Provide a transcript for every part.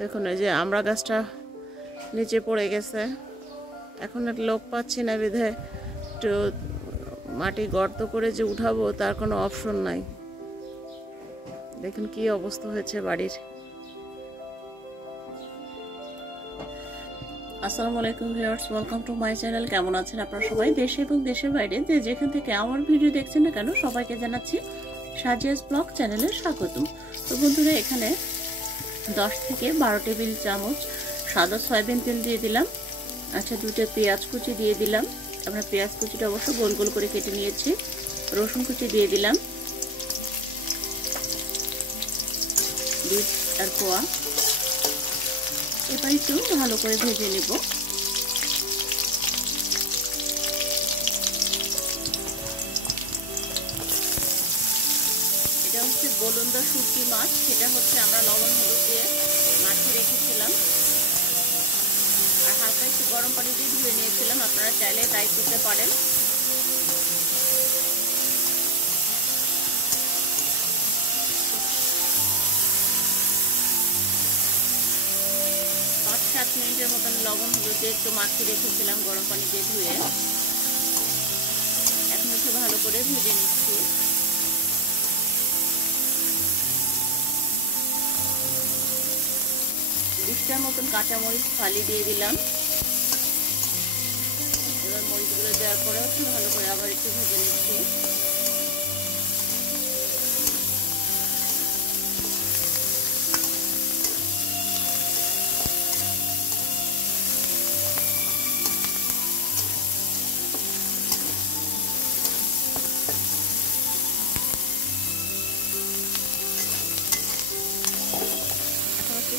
দেখুন এই যে আমড়া গাছটা নিচে পড়ে গেছে। এখন আর লোক পাচ্ছি না বিধে একটু মাটি গর্ত করে যে উঠাবো তার কোনো অপশন নাই। দেখুন কি অবস্থা হয়েছে বাড়ির। আসসালামু আলাইকুম viewers, welcome to my channel. কেমন আছেন আপনারা সবাই? দেশে এবং দেশের বাইরে যে যেখান থেকে আমার ভিডিও দেখছেন না কেন সবাইকে জানাচ্ছি সাজিয়াস ব্লগ চ্যানেলের স্বাগতম। তো বন্ধুরা, এখানে 10 থেকে 12 টেবিল চামচ সাদা সয়াবিন তেল দিয়ে দিলাম। আচ্ছা, 2টা পেঁয়াজ কুচি দিয়ে দিলাম। আমরা পেঁয়াজ কুচিটা অবশ্য গোল গোল করে কেটে নিয়েছি। রসুন কুচি দিয়ে দিলাম 2 আর কোয়া। এবার একটু ভালো করে ভেজে নেব। এটা হচ্ছে গোলন্দা শুটকি মাছ, সেটা হচ্ছে আমরা লবণ হলুদ দিয়ে মাখিয়ে রেখেছিলাম আর হালকা একটু গরম পানি দিয়ে ধুয়ে নিয়েছিলাম। আপনারা চাইলে তাই করতে পারেন। পাঁচ 7 মিনিটের মতন লবণ হলুদ দিয়ে একটু মাখিয়ে রেখেছিলাম গরম পানি দিয়ে ধুয়ে। এখন একটু ভালো করে ভেজে নিচ্ছি। বিশটার মতন কাঁচামরিচ ফালি দিয়ে দিলাম। এবার মরিচগুলো দেওয়ার পরে একটু ভালো করে আবার একটু ভেজে নিচ্ছি।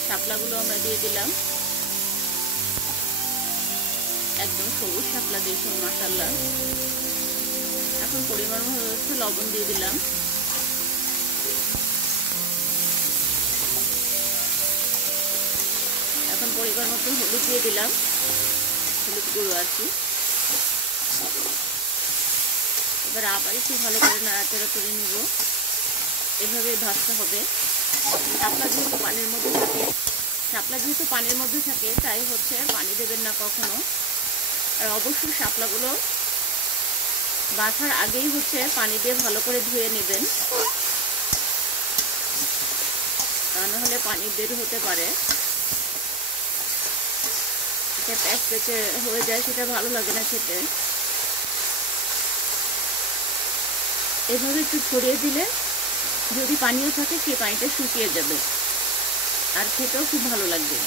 শাপলাগুলো আমরা দিয়ে দিলাম, একদম সবুজ শাপলা দেখুন মাশাআল্লাহ। এখন পরিমাণ মতো লবণ দিয়ে দিলাম। এখন পরিমাণ মতো হলুদ দিয়ে দিলাম, হলুদ গুঁড়ো আর কি। এবার আবার একটু ভালো করে নাড়াচাড়া করে নিব। এভাবে ভাজতে হবে। শাপলা যেহেতু পানির মধ্যে থাকে তাই হচ্ছে পানি দেবেন না কখনো। আর অবশ্যই শাপলাগুলো বাছার আগেই হচ্ছে পানি দিয়ে ভালো করে ধুয়ে নেবেন, তা না হলে পানি বের হতে পারে। এটা প্যাচ পেঁচে হয়ে যায়, সেটা ভালো লাগে না খেতে। এভাবে একটু ছড়িয়ে দিলে যদি পানিও থাকে সেই পানিটা শুকিয়ে যাবে আর খেতেও খুব ভালো লাগবে।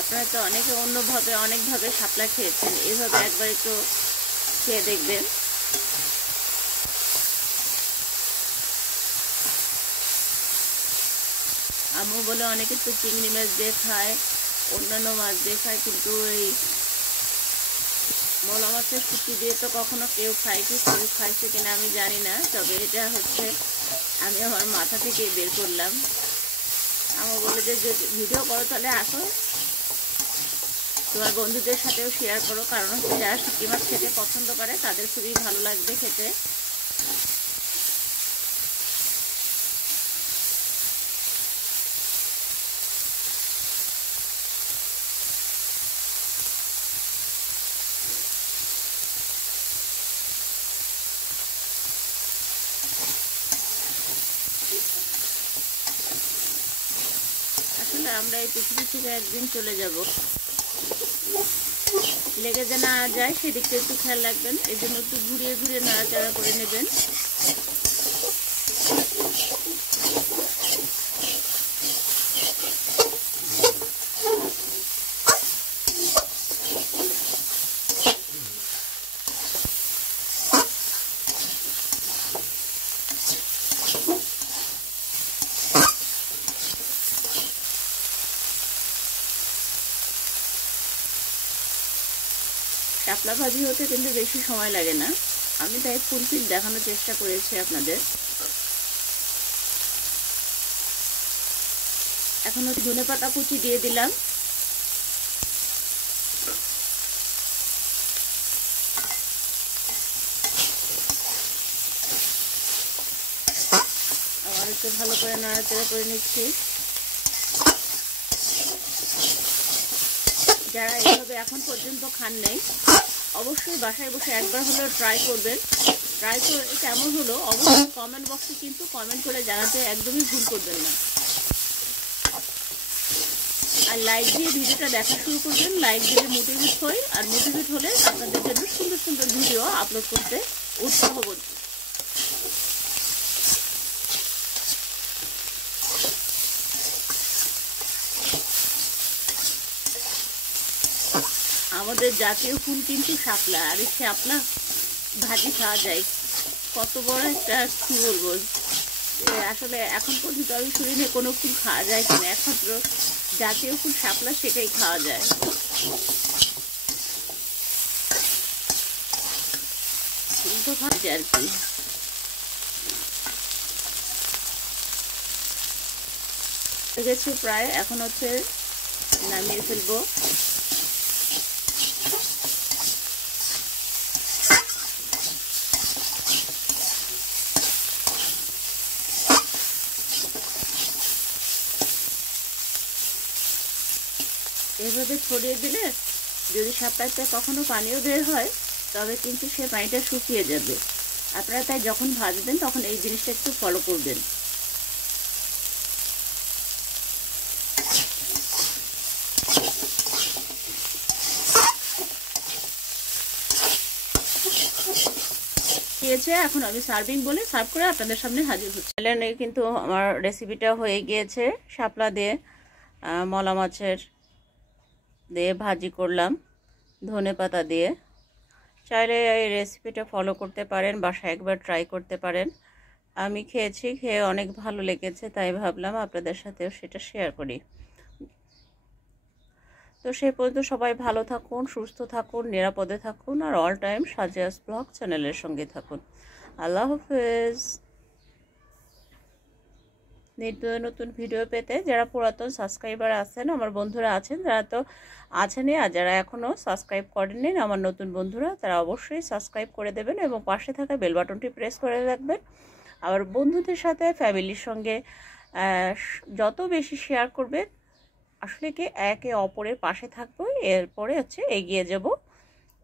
আপনারা তো অনেকভাবে শাপলা খেয়েছেন, এভাবে একবার একটু খেয়ে দেখবেন। আম্মু বলে অনেকে তো চিংড়ি মাছ দিয়ে খায়, অন্যান্য মাছ দিয়ে খায়, কিন্তু এই মলা মাছের শুটকি দিয়ে তো কখনো কেউ খাইছে কিনা আমি জানি না। তবে এটা হচ্ছে আমি আমার মাথা থেকে বের করলাম। আম্মু বলে যে ভিডিও করো তাহলে আসো, তোমার বন্ধুদের সাথেও শেয়ার করো, কারণ হচ্ছে যারা শুটকি মাছ খেতে পছন্দ করে তাদের খুবই ভালো লাগবে খেতে। আসলে আমরা এই পৃথিবী থেকে একদিন চলে যাব, লেগে যে না যায় সেদিকটা একটু খেয়াল রাখবেন। এই জন্য একটু ঘুরিয়ে ঘুরিয়ে নাড়াচাড়া করে নেবেন। শাপলা ভাজি হতে কিন্তু বেশি সময় লাগে না। আমি তাই ফুলফিল দেখানোর চেষ্টা করেছি আপনাদের। এখন ধনেপাতা কুচি দিয়ে দিলাম। আবার একটু ভালো করে নাড়াচাড়া করে নিচ্ছি। যারা এইভাবে এখন পর্যন্ত খান নাই, অবশ্যই বাসায় বসে একবার হলেও ট্রাই করবেন। ট্রাই করে কেমন হলো অবশ্যই কমেন্ট বক্সে কিন্তু কমেন্ট করে জানাতে একদমই ভুল করবেন না। আর লাইক দিয়ে ভিডিওটা দেখা শুরু করবেন। লাইক দিলে মোটিভেট হই, আর মোটিভেট হলে আপনাদের জন্য সুন্দর সুন্দর ভিডিও আপলোড করতে উৎসাহ বোধ। আমাদের জাতীয় ফুল কিন্তু শাপলা, আর এই শাপলা ভাজি খাওয়া যায়। কত বড় একটা কি বলবো, আসলে এখন পর্যন্ত আমি শুনিনি কোনো ফুল খাওয়া যায় কিনা, একমাত্র জাতীয় ফুল শাপলা, সেটাই খাওয়া যায়। ফুল তো খাওয়া যায় আর কি। হয়ে গেছে প্রায়, এখন হচ্ছে নামিয়ে ফেলবো। এভাবে ছড়িয়ে দিলে যদি শাপলাতে কখনো পানিও বের হয়, তবে কিন্তু সে পানিটা শুকিয়ে যাবে। আপনারা তাই যখন ভাজবেন তখন এই জিনিসটা একটু ফলো করবেন। এখন আমি সার্ভিং বলে সার্ভ করে আপনাদের সামনে হাজির হচ্ছি। কিন্তু আমার রেসিপিটা হয়ে গিয়েছে। শাপলা দিয়ে মলা মাছের দিয়ে ভাজি করলাম ধনেপাতা দিয়ে। চাইলে এই রেসিপিটা ফলো করতে পারেন, বাসায় একবার ট্রাই করতে পারেন। আমি খেয়েছি, খেয়ে অনেক ভালো লেগেছে, তাই ভাবলাম আপনাদের সাথেও সেটা শেয়ার করি। তো সেই পর্যন্ত সবাই ভালো থাকুন, সুস্থ থাকুন, নিরাপদে থাকুন, আর অল টাইম সাজিয়াস ব্লগ চ্যানেলের সঙ্গে থাকুন। আল্লাহ হাফেজ। নিত্য নতুন ভিডিও পেতে যারা পুরাতন সাবস্ক্রাইবার আছেন, আমার বন্ধুরা আছেন, যারা তো আছেনই, আর যারা এখনও সাবস্ক্রাইব করেননি আমার নতুন বন্ধুরা, তারা অবশ্যই সাবস্ক্রাইব করে দেবেন এবং পাশে থাকা বেল বাটনটি প্রেস করে রাখবেন। আবার বন্ধুদের সাথে ফ্যামিলির সঙ্গে যত বেশি শেয়ার করবেন, আসলে কি একে অপরের পাশে থাকবো, এরপরে হচ্ছে এগিয়ে যাব।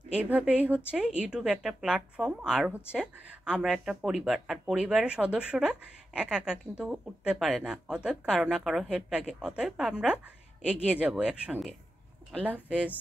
এইভাবেই হচ্ছে ইউটিউব একটা প্ল্যাটফর্ম, আর হচ্ছে আমরা একটা পরিবার, আর পরিবারের সদস্যরা একা একা কিন্তু উঠতে পারে না, অতএব কারো না কারো হেল্প লাগে, অতএব আমরা এগিয়ে যাব একসঙ্গে। আল্লাহ হাফেজ।